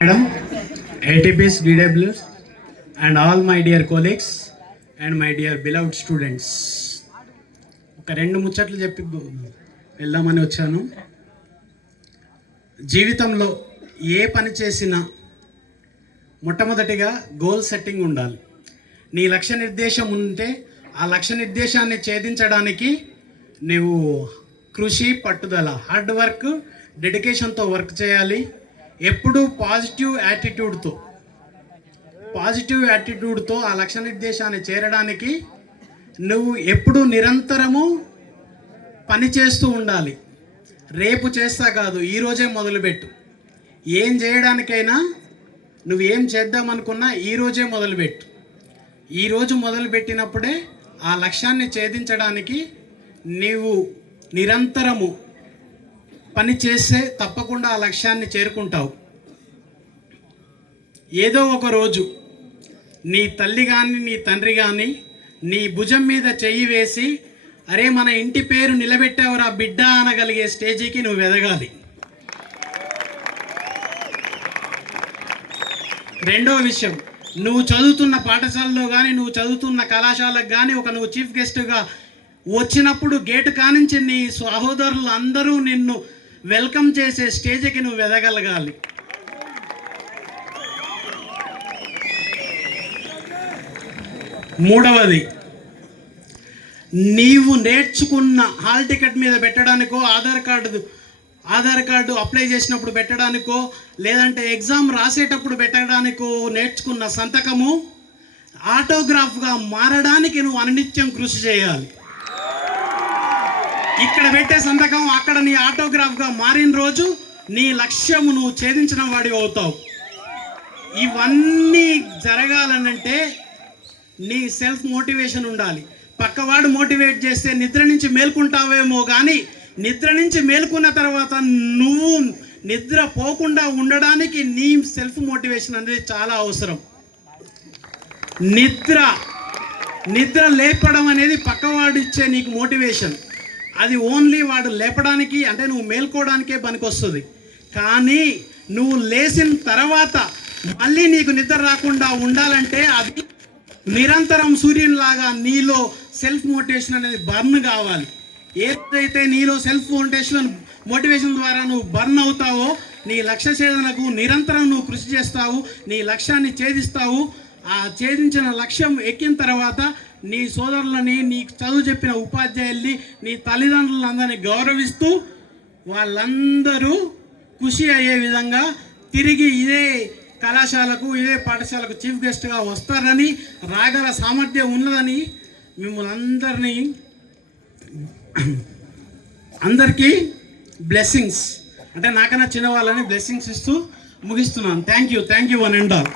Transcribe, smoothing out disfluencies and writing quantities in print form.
Madam, ATPs, DWs, and all my dear colleagues and my dear beloved students. ఒక రెండు ముచ్చట్లు చెప్పి వెళ్దామని వచ్చాను. జీవితంలో ఏ పని చేసినా మొట్టమొదటిగా గోల్ సెట్టింగ్ ఉండాలి. నీ లక్ష్య నిర్దేశం ఉంటే ఆ లక్ష్య నిర్దేశాన్ని ఛేదించడానికి నీవు కృషి, పట్టుదల, హార్డ్ వర్క్, డెడికేషన్తో వర్క్ చేయాలి. ఎప్పుడు పాజిటివ్ యాటిట్యూడ్తో ఆ లక్ష్య నిర్దేశాన్ని చేరడానికి నువ్వు ఎప్పుడు నిరంతరము పని చేస్తూ ఉండాలి. రేపు చేస్తా కాదు, ఈరోజే మొదలుపెట్టు. ఏం చేయడానికైనా నువ్వు ఏం చేద్దామనుకున్నా ఈరోజే మొదలుపెట్టు. ఈరోజు మొదలుపెట్టినప్పుడే ఆ లక్ష్యాన్ని ఛేదించడానికి నీవు నిరంతరము పని చేస్తే తప్పకుండా ఆ లక్ష్యాన్ని చేరుకుంటావు. ఏదో ఒక రోజు నీ తల్లి కానీ నీ తండ్రి కానీ నీ భుజం మీద చెయ్యి వేసి అరే మన ఇంటి పేరు నిలబెట్టావురా బిడ్డ అనగలిగే స్టేజీకి నువ్వు ఎదగాలి. రెండవ విషయం, నువ్వు చదువుతున్న పాఠశాలలో కానీ నువ్వు చదువుతున్న కళాశాలకు కానీ నువ్వు చీఫ్ గెస్ట్గా వచ్చినప్పుడు గేటు కానించి నీ సహోదరులు అందరూ నిన్ను వెల్కమ్ చేసే స్టేజ్కి నువ్వు ఎదగలగాలి. మూడవది, నీవు నేర్చుకున్న హాల్ టికెట్ మీద పెట్టడానికో ఆధార్ కార్డు అప్లై చేసినప్పుడు పెట్టడానికో లేదంటే ఎగ్జామ్ రాసేటప్పుడు పెట్టడానికో నేర్చుకున్న సంతకము ఆటోగ్రాఫ్గా మారడానికి నువ్వు అనినిత్యం కృషి చేయాలి. ఇక్కడ పెట్టే సంతకం అక్కడ నీ ఆటోగ్రాఫ్గా మారిన రోజు నీ లక్ష్యము నువ్వు ఛేదించిన వాడివి అవుతావు. ఇవన్నీ జరగాలనంటే నీ సెల్ఫ్ మోటివేషన్ ఉండాలి. పక్కవాడు మోటివేట్ చేస్తే నిద్ర నుంచి మేల్కుంటావేమో కానీ నిద్ర నుంచి మేల్కున్న తర్వాత నువ్వు నిద్ర పోకుండా ఉండడానికి నీ సెల్ఫ్ మోటివేషన్ అనేది చాలా అవసరం. నిద్ర లేపడం అనేది పక్కవాడు ఇచ్చే నీకు మోటివేషన్. అది ఓన్లీ వాడు లేపడానికి అంటే నువ్వు మేల్కోవడానికే పనికొస్తుంది. కానీ నువ్వు లేచిన తర్వాత మళ్ళీ నీకు నిద్ర రాకుండా ఉండాలంటే అది నిరంతరం సూర్యునిలాగా నీలో సెల్ఫ్ మోటివేషన్ అనేది బర్న్ కావాలి. ఏదైతే నీలో సెల్ఫ్ మోటివేషన్ ద్వారా నువ్వు బర్న్ అవుతావో నీ లక్ష్య ఛేదనకు నిరంతరం నువ్వు కృషి చేస్తావు, నీ లక్ష్యాన్ని ఛేదిస్తావు. ఆ ఛేదించిన లక్ష్యం ఎక్కిన తర్వాత నీ సోదరులని, నీ చదువు చెప్పిన ఉపాధ్యాయుల్ని, నీ తల్లిదండ్రులందరినీ గౌరవిస్తూ వాళ్ళందరూ ఖుషి అయ్యే విధంగా తిరిగి ఇదే కళాశాలకు ఇదే పాఠశాలకు చీఫ్ గెస్ట్గా వస్తారని, రాగల సామర్థ్యం ఉన్నదని మిమ్మల్ని అందరికీ బ్లెస్సింగ్స్ అంటే నాకన్నా చిన్న వాళ్ళని బ్లెస్సింగ్స్ ఇస్తూ ముగిస్తున్నాను. Thank you one and all.